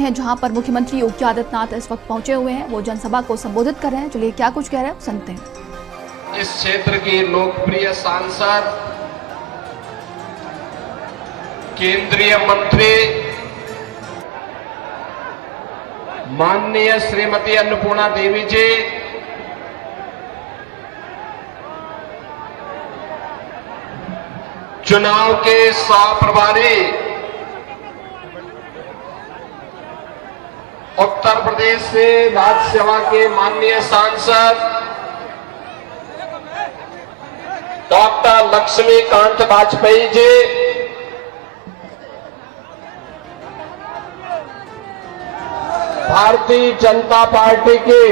हैं, जहां पर मुख्यमंत्री योगी आदित्यनाथ इस वक्त पहुंचे हुए हैं। वो जनसभा को संबोधित कर रहे हैं। चलिए क्या कुछ कह रहे हैं सुनते हैं। इस क्षेत्र की लोकप्रिय सांसद, केंद्रीय मंत्री माननीय श्रीमती अन्नपूर्णा देवी जी, चुनाव के सह-प्रभारी उत्तर प्रदेश से राज्यसभा के माननीय सांसद डॉक्टर लक्ष्मीकांत वाजपेयी जी, भारतीय जनता पार्टी के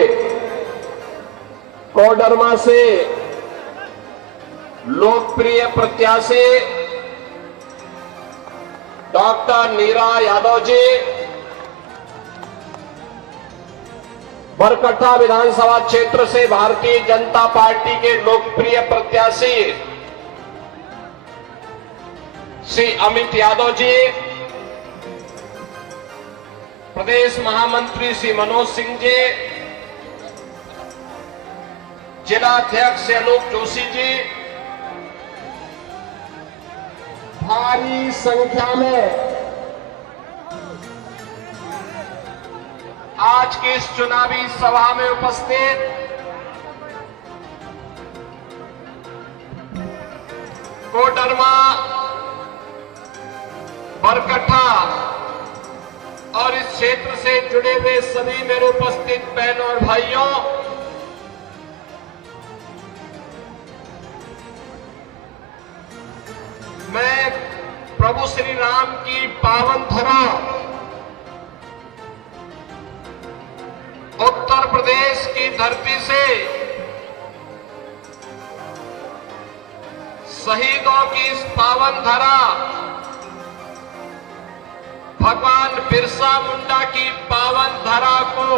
कोडरमा से लोकप्रिय प्रत्याशी डॉक्टर नीरा यादव जी, बरकट्टा विधानसभा क्षेत्र से भारतीय जनता पार्टी के लोकप्रिय प्रत्याशी श्री अमित यादव जी, प्रदेश महामंत्री श्री मनोज सिंह जी, जिला अध्यक्ष अनूप जोशी जी, भारी संख्या में आज की इस चुनावी सभा में उपस्थित कोडरमा, बरकट्टा और इस क्षेत्र से जुड़े हुए सभी मेरे उपस्थित बहनों और भाइयों, मैं प्रभु श्री राम की पावन धरा उत्तर प्रदेश की धरती से शहीदों की इस पावन धरा, भगवान बिरसा मुंडा की पावन धरा को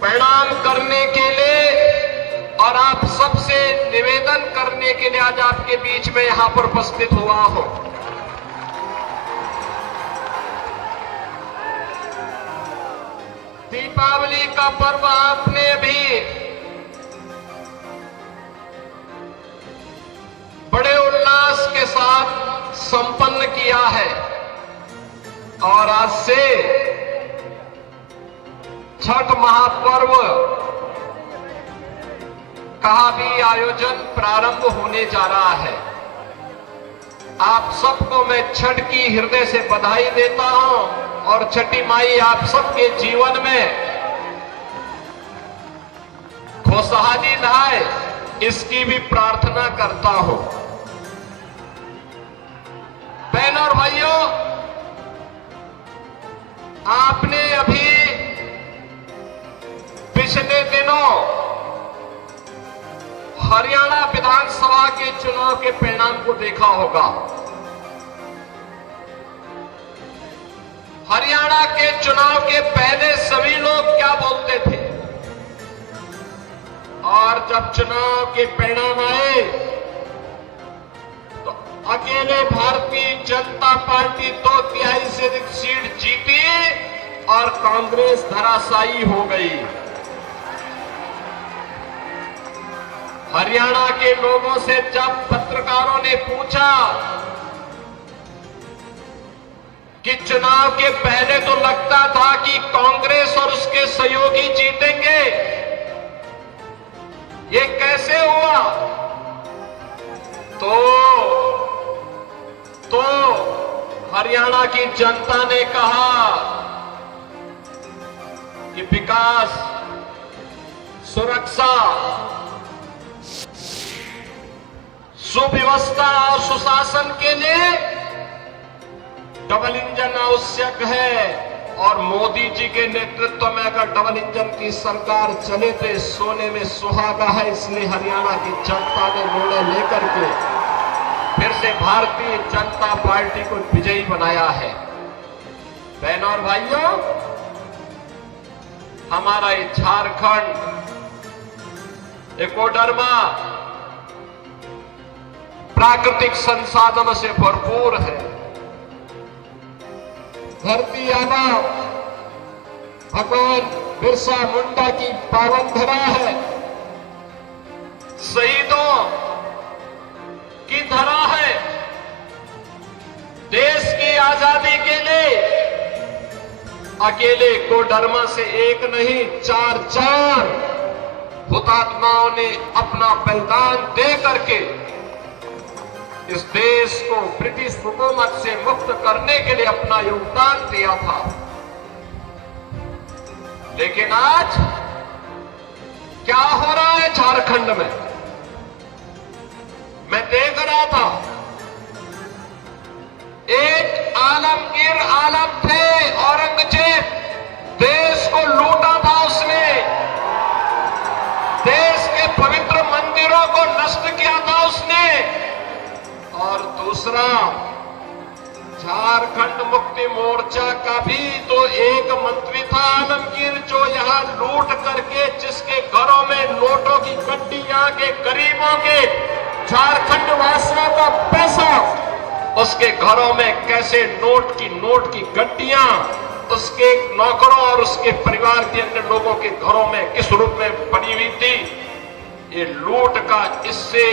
प्रणाम करने के लिए और आप सबसे निवेदन करने के लिए आज आपके बीच में यहां पर उपस्थित हुआ हूं। दीपावली का पर्व आपने भी बड़े उल्लास के साथ संपन्न किया है और आज से छठ महापर्व का भी आयोजन प्रारंभ होने जा रहा है। आप सबको मैं छठ की हृदय से बधाई देता हूं और छठी माई आप सबके जीवन में खुशहाली लाए, इसकी भी प्रार्थना करता हूं। बहनों और भाइयों, आपने अभी पिछले दिनों हरियाणा विधानसभा के चुनाव के परिणाम को देखा होगा। हरियाणा के चुनाव के पहले सभी लोग क्या बोलते थे और जब चुनाव के परिणाम आए तो अकेले भारतीय जनता पार्टी 2/3 से अधिक सीट जीती और कांग्रेस धराशायी हो गई। हरियाणा के लोगों से जब पत्रकारों ने पूछा कि चुनाव के पहले तो लगता था कि कांग्रेस और उसके सहयोगी जीतेंगे, ये कैसे हुआ? तो हरियाणा की जनता ने कहा कि विकास, सुरक्षा, सुव्यवस्था और सुशासन के लिए डबल इंजन आवश्यक है और मोदी जी के नेतृत्व में अगर डबल इंजन की सरकार चले तो सोने में सुहागा है। इसलिए हरियाणा की जनता ने निर्णय लेकर के फिर से भारतीय जनता पार्टी को विजयी बनाया है। बहनों और भाइयों, हमारा ये झारखंड, कोडरमा प्राकृतिक संसाधनों से भरपूर है। धरती आबा भगवान बिरसा मुंडा की पावन धरा है, शहीदों की धरा है। देश की आजादी के लिए अकेले कोडरमा से एक नहीं, चार हुतात्माओं ने अपना बलिदान दे करके इस देश को ब्रिटिश हुकूमत से मुक्त करने के लिए अपना योगदान दिया था। लेकिन आज क्या हो रहा है झारखंड में, मैं देख रहा था। एक आलमगीर आलम थे, औरंगजेब, देश को लूटा था उसने, देश के पवित्र मंदिरों को नष्ट किया था उसने। और दूसरा, झारखंड मुक्ति मोर्चा का भी तो एक मंत्री था आलमगीर, जो यहां लूट करके जिसके घरों में नोटों की गड्डियां के गरीबों के झारखंड वासियों का पैसा उसके घरों में कैसे नोट की गड्डियां उसके नौकरों और उसके परिवार के अन्य लोगों के घरों में किस रूप में पड़ी हुई थी। ये लूट का इससे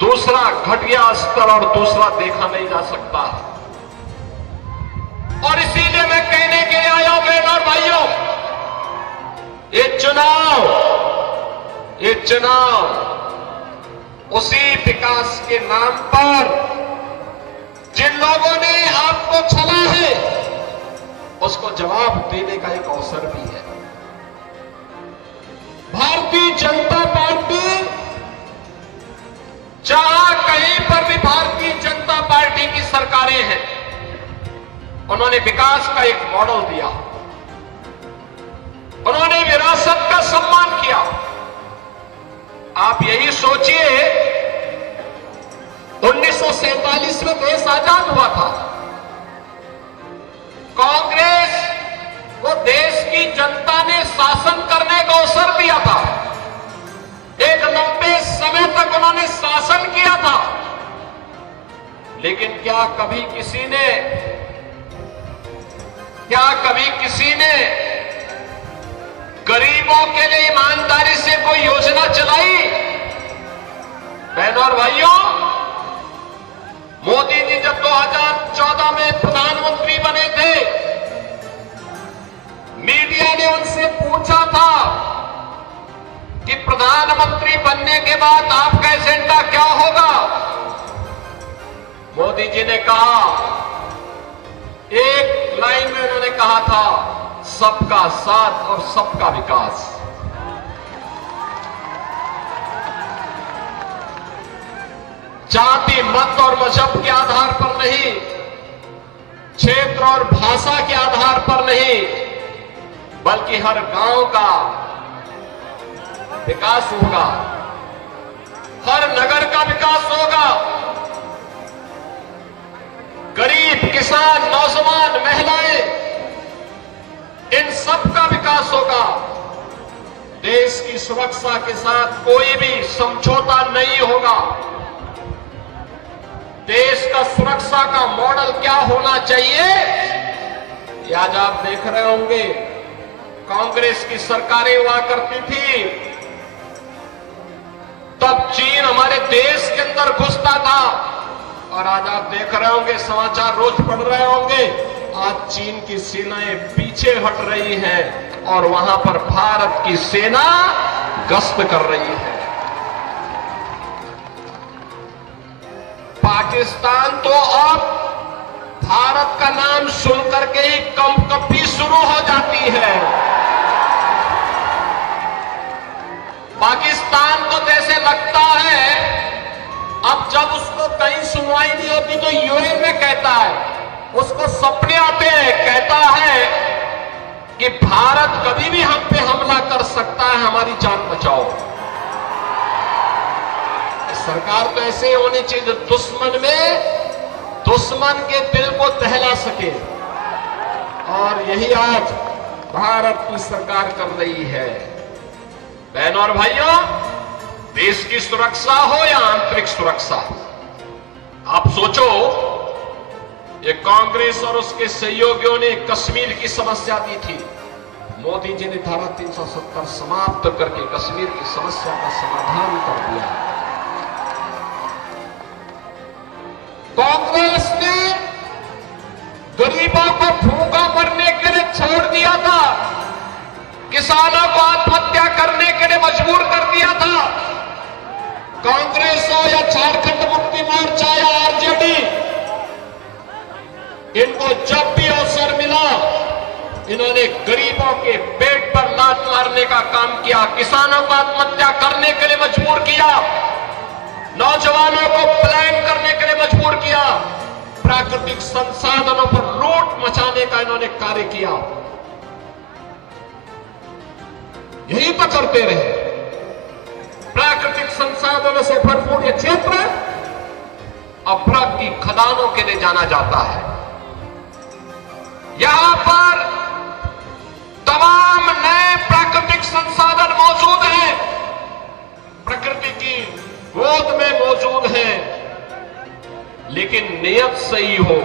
दूसरा घटिया स्तर और दूसरा देखा नहीं जा सकता। और इसीलिए मैं कहने के लिए आया हूं बहनों और भाइयों, ये चुनाव उसी विकास के नाम पर जिन लोगों ने आपको छला है उसको जवाब देने का एक अवसर भी है। भारतीय जनता पार्टी, जहां कहीं पर भी भारतीय जनता पार्टी की सरकारें हैं, उन्होंने विकास का एक मॉडल दिया, उन्होंने विरासत का सम्मान किया। आप यही सोचिए, 1947 में देश आजाद हुआ था, कांग्रेस को देश की जनता ने शासन करने का अवसर दिया था, एक लंबे समय तक उन्होंने शासन किया था। लेकिन क्या कभी किसी ने गरीबों के लिए ईमानदारी से कोई योजना चलाई? बहनों और भाइयों, मोदी जी जब 2014 में प्रधानमंत्री बने थे, मीडिया ने उनसे पूछा था कि प्रधानमंत्री बनने के बाद आपका एजेंडा क्या होगा। मोदी जी ने कहा, एक लाइन में उन्होंने कहा था, सबका साथ और सबका विकास। जाति, मत और मजहब के आधार पर नहीं, क्षेत्र और भाषा के आधार पर नहीं, बल्कि हर गांव का विकास होगा, हर नगर का विकास होगा, गरीब, किसान, नौजवान, महिलाएं, इन सब का विकास होगा। देश की सुरक्षा के साथ कोई भी समझौता नहीं होगा। देश का सुरक्षा का मॉडल क्या होना चाहिए, ये आज आप देख रहे होंगे। कांग्रेस की सरकारें हुआ करती थी, तब चीन हमारे देश के अंदर घुसता था, और आज आप देख रहे होंगे, समाचार रोज पढ़ रहे होंगे, आज चीन की सेनाएं पीछे हट रही हैं और वहां पर भारत की सेना गश्त कर रही है। पाकिस्तान तो अब भारत का नाम सुनकर के ही कंपकपी शुरू हो जाती है। पाकिस्तान को जैसे लगता है अब जब उसको कहीं सुनवाई नहीं होती तो यूएन में कहता है, उसको सपने आते हैं, कहता है कि भारत कभी भी हम पे हमला कर सकता है, हमारी जान बचाओ। सरकार तो ऐसे ही होनी चाहिए जो दुश्मन के दिल को दहला सके, और यही आज भारत की सरकार कर रही है। बहनों और भाइयों, देश की सुरक्षा हो या आंतरिक सुरक्षा, आप सोचो, ये कांग्रेस और उसके सहयोगियों ने कश्मीर की समस्या दी थी। मोदी जी ने धारा 370 समाप्त करके कश्मीर की समस्या का समाधान कर दिया। कांग्रेस ने गरीबों को भूखा मरने के लिए छोड़ दिया था, किसानों को आत्महत्या करने के लिए मजबूर कर दिया था। कांग्रेस हो या झारखंड मुक्ति मोर्चा या आरजेडी, इनको जब भी अवसर मिला इन्होंने गरीबों के पेट पर लात मारने का काम किया, किसानों को आत्महत्या करने के लिए मजबूर किया, नौजवानों को प्लान करने के लिए मजबूर किया, प्राकृतिक संसाधनों पर लूट मचाने का इन्होंने कार्य किया। यही तो करते रहे। प्राकृतिक संसाधनों से भरपूर यह क्षेत्र अभ्रक की खदानों के लिए जाना जाता है। यहां पर तमाम नए प्राकृतिक संसाधन मौजूद हैं, प्रकृति की गोद में मौजूद हैं, लेकिन नियत सही हो।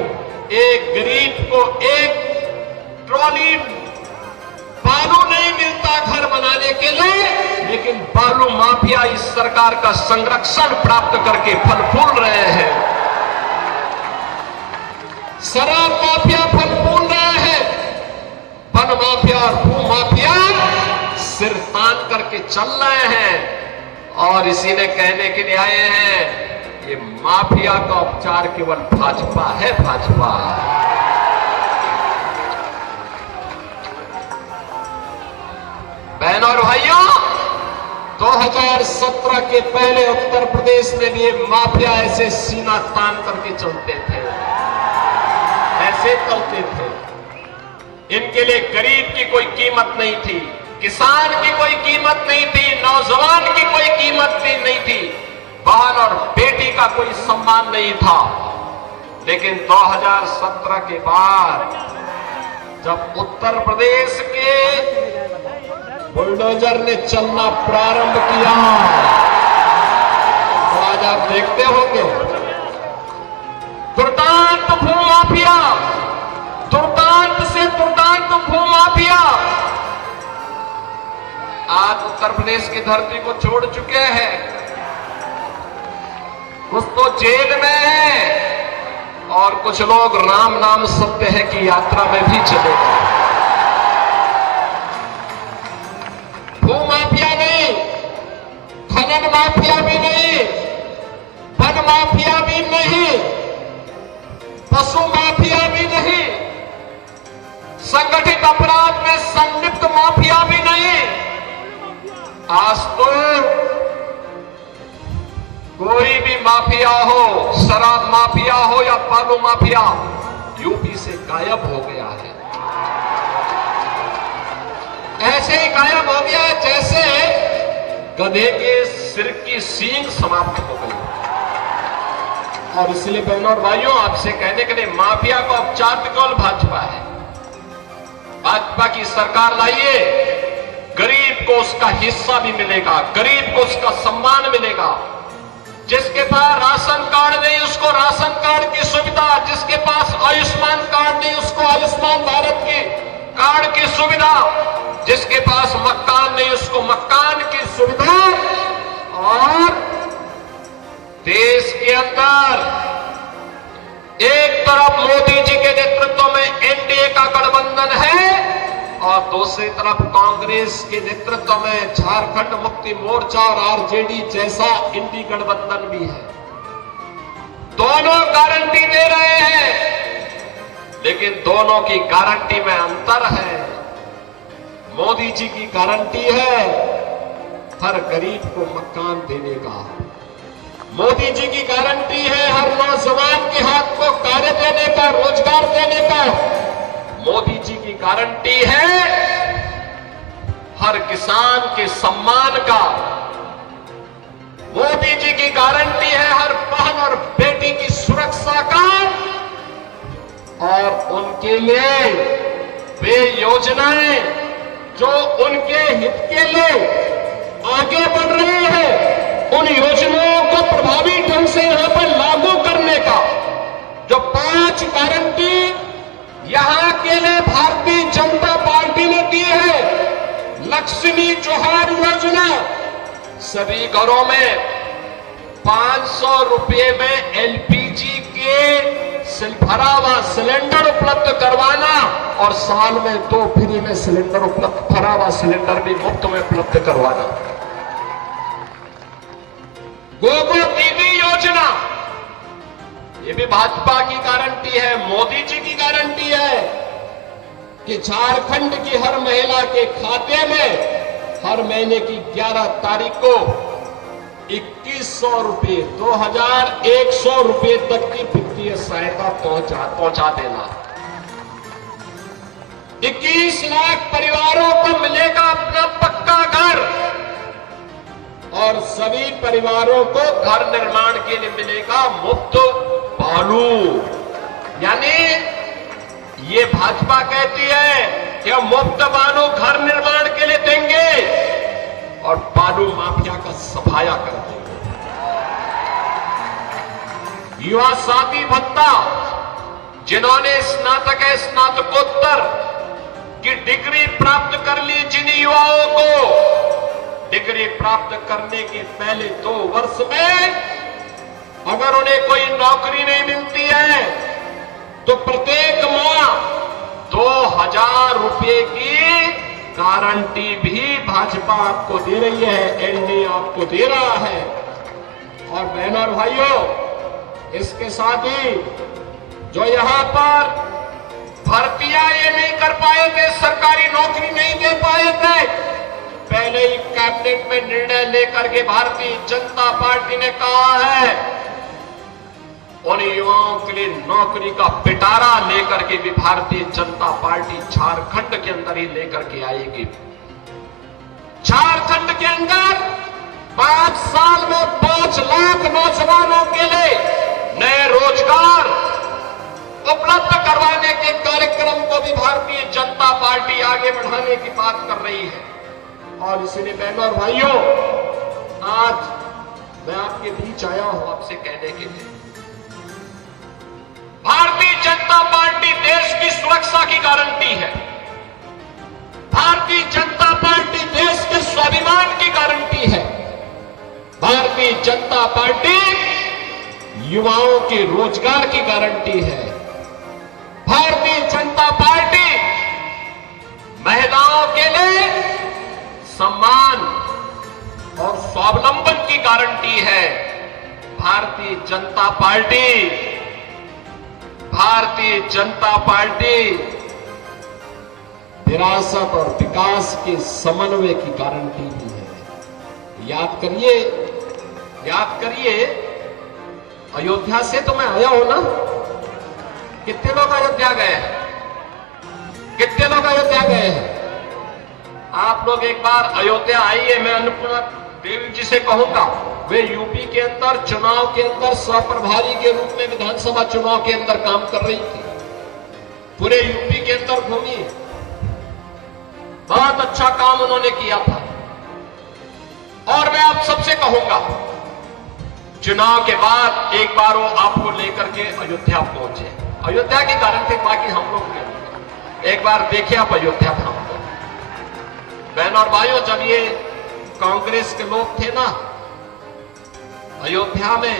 एक गरीब को एक ट्रॉली बालू नहीं मिलता घर बनाने के लिए, लेकिन बालू माफिया इस सरकार का संरक्षण प्राप्त करके फल फूल रहे हैं। शराब माफिया फल फूल रहे हैं, वन माफिया और भू माफिया सिर तान करके चल रहे हैं। और इसी ने कहने के लिए आए हैं ये माफिया का उपचार केवल भाजपा है, भाजपा। बहनों और भाइयों, 2017 के पहले उत्तर प्रदेश में भी ये माफिया ऐसे सीना तान करके चलते थे, ऐसे चलते थे। इनके लिए गरीब की कोई कीमत नहीं थी, किसान की कोई कीमत नहीं थी, नौजवान की कोई कीमत भी नहीं थी, बहन और बेटी का कोई सम्मान नहीं था। लेकिन 2017 के बाद जब उत्तर प्रदेश के बुलडोजर ने चलना प्रारंभ किया तो आज आप देखते होंगे दुर्दांत भूमाफिया, दुर्दांत से दुर्दांत भूमाफिया आज उत्तर प्रदेश की धरती को छोड़ चुके हैं। कुछ तो जेल में है और कुछ लोग राम नाम सत्य है की यात्रा में भी चले गए। भूमाफिया नहीं, खनन माफिया भी नहीं, वन माफिया भी नहीं, पशु माफिया भी नहीं, संगठित अपराध में संलिप्त माफिया भी नहीं। आज तो कोई भी माफिया हो, शराब माफिया हो या बालू माफिया, यूपी से गायब हो गया है। ऐसे ही गायब हो गया जैसे गधे के सिर की सींग समाप्त हो गई। और इसलिए बहनों और भाइयों, आपसे कहने के लिए माफिया का उपचार केवल भाजपा है। भाजपा की सरकार लाइए, गरीब को उसका हिस्सा भी मिलेगा, गरीब को उसका सम्मान मिलेगा। जिसके पास राशन कार्ड नहीं उसको राशन कार्ड की सुविधा, जिसके पास आयुष्मान कार्ड नहीं उसको आयुष्मान भारत की कार्ड की सुविधा, जिसके पास मकान नहीं उसको मकान की सुविधा। और देश के अंदर एक तरफ मोदी जी के नेतृत्व में एनडीए का गठबंधन है और दूसरी तरफ कांग्रेस के नेतृत्व में झारखंड मुक्ति मोर्चा और आरजेडी जैसा इंडी गठबंधन भी है। दोनों गारंटी दे रहे हैं, लेकिन दोनों की गारंटी में अंतर है। मोदी जी की गारंटी है हर गरीब को मकान देने का, मोदी जी की गारंटी है हर नौजवान के हाथ को कार्य देने का, रोजगार देने का। मोदी जी की गारंटी है हर किसान के सम्मान का। मोदी जी की गारंटी है हर बहन और बेटी की सुरक्षा का। और उनके लिए वे योजनाएं जो उनके हित के लिए आगे बढ़ रही है, उन योजनाओं को प्रभावी ढंग से यहां पर लागू करने का जो 5 5 गारंटी यहां के लिए भारतीय जनता पार्टी ने दी है। लक्ष्मी जोहार योजना, सभी घरों में 500 रुपए में एलपीजी के भरा हुआ सिलेंडर उपलब्ध करवाना और साल में 2 फ्री में सिलेंडर उपलब्ध, भरा हुआ सिलेंडर भी मुफ्त में उपलब्ध करवाना। गोगो दीदी योजना, ये भी भाजपा की गारंटी है, मोदी जी की गारंटी है कि झारखंड की हर महिला के खाते में हर महीने की 11 तारीख को 2100 रुपए, 2100 रुपए तक की वित्तीय सहायता पहुंचा देना। 21 लाख परिवारों को मिलेगा अपना पक्का घर और सभी परिवारों को घर निर्माण के लिए मिलेगा मुफ्त बालू। यानी ये भाजपा कहती है कि हम मुफ्त बालू घर निर्माण के लिए देंगे और बालू माफिया का सफाया कर देंगे। युवा साथी भत्ता, जिन्होंने स्नातक स्नातकोत्तर की डिग्री प्राप्त कर ली, जिन युवाओं को डिग्री प्राप्त करने के पहले 2 वर्ष में अगर उन्हें कोई नौकरी नहीं मिलती है तो प्रत्येक माह 2000 रुपए की गारंटी भी भाजपा आपको दे रही है, एनडीए आपको दे रहा है। और बहनों और भाइयों, इसके साथ ही जो यहां पर भर्तियां ये नहीं कर पाए थे, सरकारी नौकरी नहीं दे पाए थे, पहले ही कैबिनेट में निर्णय लेकर के भारतीय जनता पार्टी ने कहा है उन युवाओं के लिए नौकरी का पिटारा लेकर के भी भारतीय जनता पार्टी झारखंड के अंदर ही लेकर के आएगी। झारखंड के अंदर 5 साल में 5 लाख नौजवानों के लिए नए रोजगार उपलब्ध करवाने के कार्यक्रम को भी भारतीय जनता पार्टी आगे बढ़ाने की बात कर रही है। और इसलिए बहनों और भाइयों, आज मैं आपके बीच आया हूं आपसे कहने के लिए, भारतीय जनता पार्टी देश की सुरक्षा की गारंटी है। भारतीय जनता पार्टी देश के स्वाभिमान की गारंटी है। भारतीय जनता पार्टी युवाओं के रोजगार की गारंटी है। भारतीय जनता पार्टी महिलाओं के लिए सम्मान और स्वावलंबन की गारंटी है। भारतीय जनता पार्टी विरासत और विकास के समन्वय की गारंटी भी है। याद करिए अयोध्या से तो मैं आया हूं ना। कितने लोग अयोध्या गए हैं? कितने लोग अयोध्या गए हैं? आप लोग एक बार अयोध्या आइए। मैं अन्नपूर्णा देवी जी से कहूंगा, वे यूपी के अंदर चुनाव के अंदर सहप्रभारी के रूप में विधानसभा चुनाव के अंदर काम कर रही थी। पूरे यूपी के अंदर घूमी, बहुत अच्छा काम उन्होंने किया था। और मैं आप सबसे कहूंगा, चुनाव के बाद एक बार वो आपको लेकर के अयोध्या पहुंचे। अयोध्या की गारंटी बाकी हम लोग के, एक बार देखिए आप अयोध्या धाम को। बहन और भाइयों, जब ये कांग्रेस के लोग थे ना, अयोध्या में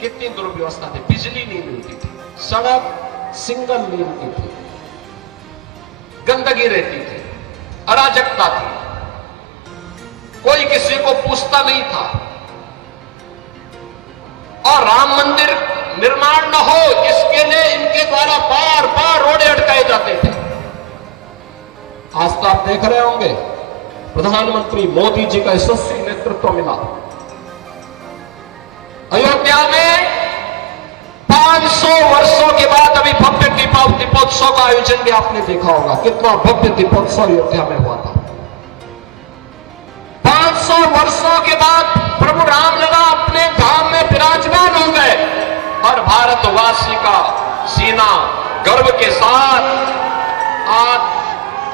कितनी दुर्व्यवस्था थी। बिजली नहीं मिलती थी, सड़क सिंगल लेन की थी, गंदगी रहती थी, अराजकता थी, कोई किसी को पूछता नहीं था। और राम मंदिर निर्माण न हो इसके लिए इनके द्वारा बार बार रोड़े अटकाए जाते थे। आज तो आप देख रहे होंगे, प्रधानमंत्री मोदी जी का यशस्वी नेतृत्व मिला। अयोध्या में 500 वर्षों के बाद अभी भव्य दीपोत्सव का आयोजन भी आपने देखा होगा। कितना भव्य दीपोत्सव अयोध्या में हुआ था। 500 वर्षों के बाद प्रभु रामलला अपने धाम में विराजमान हो गए। हर भारतवासी का सीना गर्व के साथ आज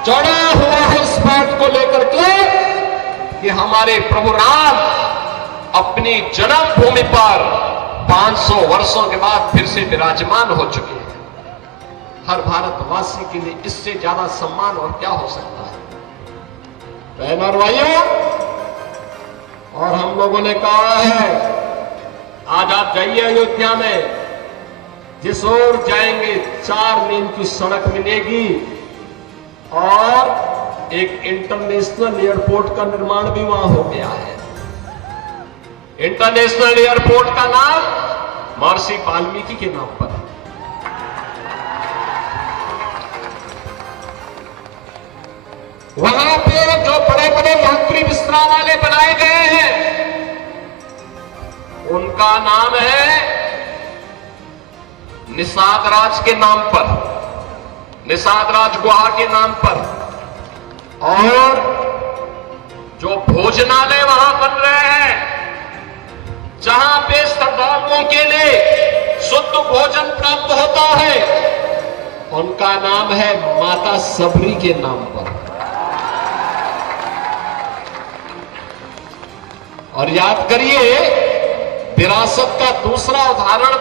चढ़ा हुआ है इस बात को लेकर के कि हमारे प्रभु राम अपनी जन्मभूमि पर 500 वर्षों के बाद फिर से विराजमान हो चुके हैं। हर भारतवासी के लिए इससे ज्यादा सम्मान और क्या हो सकता है। बहनों और भाइयों, और हम लोगों ने कहा है, आज आप जाइए अयोध्या में, जिस ओर जाएंगे 4 लेन की सड़क मिलेगी और एक इंटरनेशनल एयरपोर्ट का निर्माण भी वहां हो गया है। इंटरनेशनल एयरपोर्ट का नाम महर्षि वाल्मीकि के नाम पर। वहां पे जो बड़े बड़े यात्री विश्रामालय बनाए गए हैं, उनका नाम है निषाद राज के नाम पर, निषाद राज गुहा के नाम पर। और जो भोजनालय वहां बन रहे हैं, जहां पे श्रद्धालुओं के लिए शुद्ध भोजन प्राप्त होता है, उनका नाम है माता सबरी के नाम पर। और याद करिए, विरासत का दूसरा उदाहरण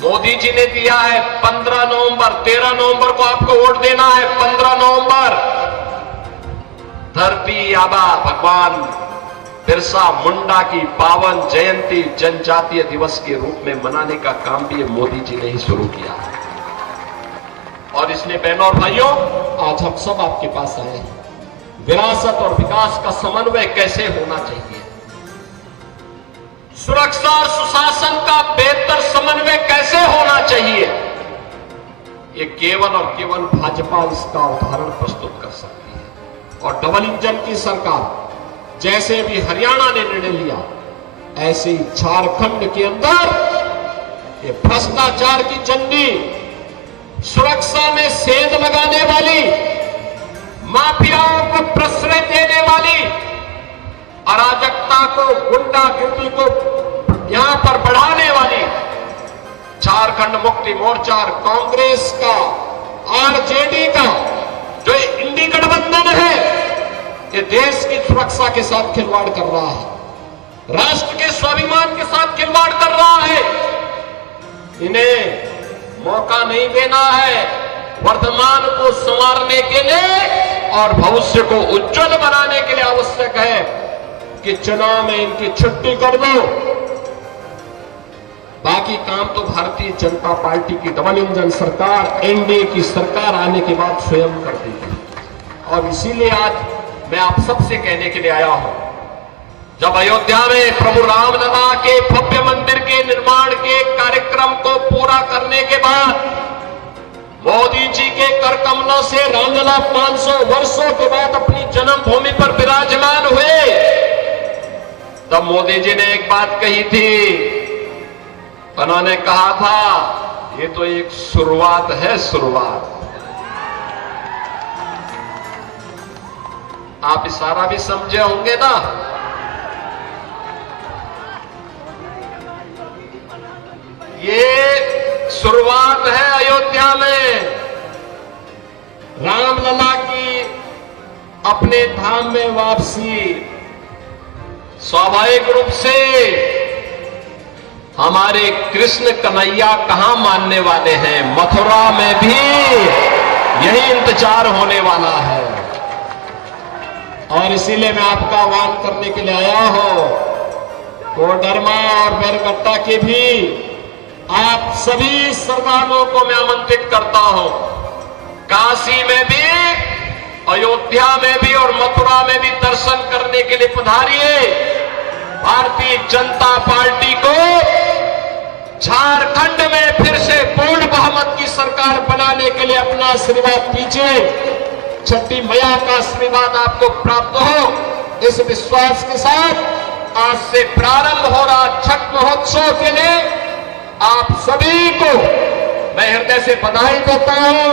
मोदी जी ने दिया है। 15 नवंबर, 13 नवंबर को आपको वोट देना है। 15 नवंबर धरती आबा भगवान बिरसा मुंडा की पावन जयंती जनजातीय दिवस के रूप में मनाने का काम भी मोदी जी ने ही शुरू किया है। और इसलिए बहनों और भाइयों, आज हम सब आपके पास आए हैं। विरासत और विकास का समन्वय कैसे होना चाहिए, सुरक्षा और सुशासन का बेहतर समन्वय कैसे होना चाहिए, ये केवल और केवल भाजपा इसका उदाहरण प्रस्तुत कर सकती है। और डबल इंजन की सरकार जैसे भी हरियाणा ने निर्णय लिया, ऐसे ही झारखंड के अंदर ये भ्रष्टाचार की चंडी, सुरक्षा में सेंध लगाने वाली, माफियाओं को प्रश्रय देने वाली, अराजकता को, गुंडागिर्दी को यहां पर बढ़ाने वाली झारखंड मुक्ति मोर्चा और कांग्रेस का, आरजेडी का जो इंडी गठबंधन है, ये देश की सुरक्षा के साथ खिलवाड़ कर रहा है, राष्ट्र के स्वाभिमान के साथ खिलवाड़ कर रहा है। इन्हें मौका नहीं देना है वर्तमान को संवारने के लिए और भविष्य को उज्जवल बनाने के लिए आवश्यक है कि चुनाव में इनकी छुट्टी कर दो। बाकी काम तो भारतीय जनता पार्टी की डबल इंजन सरकार, एनडीए की सरकार आने के बाद स्वयं कर देगी। और इसीलिए आज मैं आप सबसे कहने के लिए आया हूं, जब अयोध्या में प्रभु रामलला के भव्य मंदिर के निर्माण के कार्यक्रम को पूरा करने के बाद मोदी जी के कर कमलों से रामलला 500 वर्षों के बाद अपनी जन्मभूमि पर विराजमान हुए, तब मोदी जी ने एक बात कही थी। उन्होंने कहा था, ये तो एक शुरुआत है, शुरुआत। आप इशारा भी समझे होंगे ना। ये शुरुआत है अयोध्या में रामलला की अपने धाम में वापसी। स्वाभाविक रूप से हमारे कृष्ण कन्हैया कहां मानने वाले हैं, मथुरा में भी यही इंतजार होने वाला है। और इसीलिए मैं आपका आह्वान करने के लिए आया हूं, कोडरमा और बैरगट्टा के भी आप सभी श्रद्धालुओं को मैं आमंत्रित करता हूं। काशी में भी, अयोध्या में भी और मथुरा में भी दर्शन करने के लिए पधारिए। भारतीय जनता पार्टी को झारखंड में फिर से पूर्ण बहुमत की सरकार बनाने के लिए अपना आशीर्वाद दीजिए। छठी मैया का आशीर्वाद आपको प्राप्त हो, इस विश्वास के साथ आज से प्रारंभ हो रहा छठ महोत्सव के लिए आप सभी को मैं हृदय से बधाई देता हूं,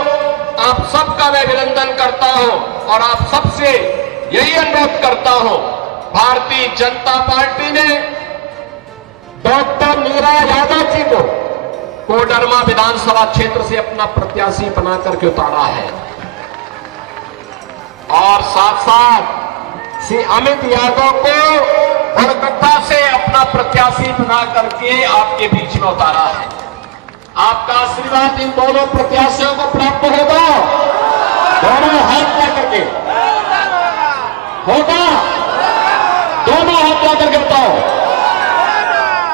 आप सबका मैं अभिनंदन करता हूं और आप सबसे यही अनुरोध करता हूं, भारतीय जनता पार्टी ने डॉक्टर नीरा यादव जी को कोडरमा विधानसभा क्षेत्र से अपना प्रत्याशी बना करके उतारा है और साथ साथ श्री अमित यादव को कोलकाता से अपना प्रत्याशी बना करके आपके बीच में उतारा है। आपका आशीर्वाद इन दोनों प्रत्याशियों को प्राप्त होगा। दोनों हाथ ला करके होगा, दोनों हाथ ला करके बताओ,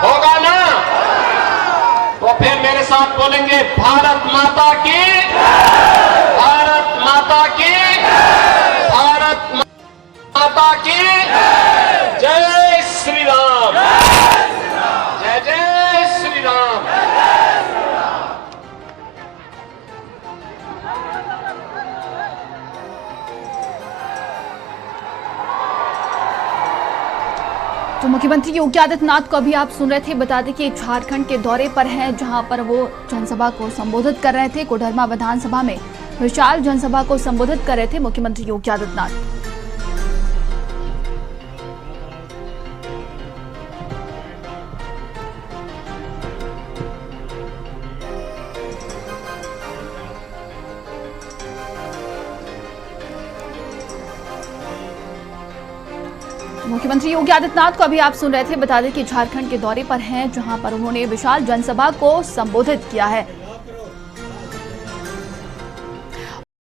होगा ना? तो फिर मेरे साथ बोलेंगे भारत माता की, भारत माता की, भारत माता की जय श्री राम, जय जय श्री राम। तो मुख्यमंत्री योगी आदित्यनाथ को अभी आप सुन रहे थे। बता दें कि झारखंड के दौरे पर हैं, जहां पर वो जनसभा को संबोधित कर रहे थे। कोडरमा विधानसभा में विशाल जनसभा को संबोधित कर रहे थे मुख्यमंत्री योगी आदित्यनाथ। मुख्यमंत्री योगी आदित्यनाथ को अभी आप सुन रहे थे। बता दें कि झारखंड के दौरे पर हैं, जहां पर उन्होंने विशाल जनसभा को संबोधित किया है।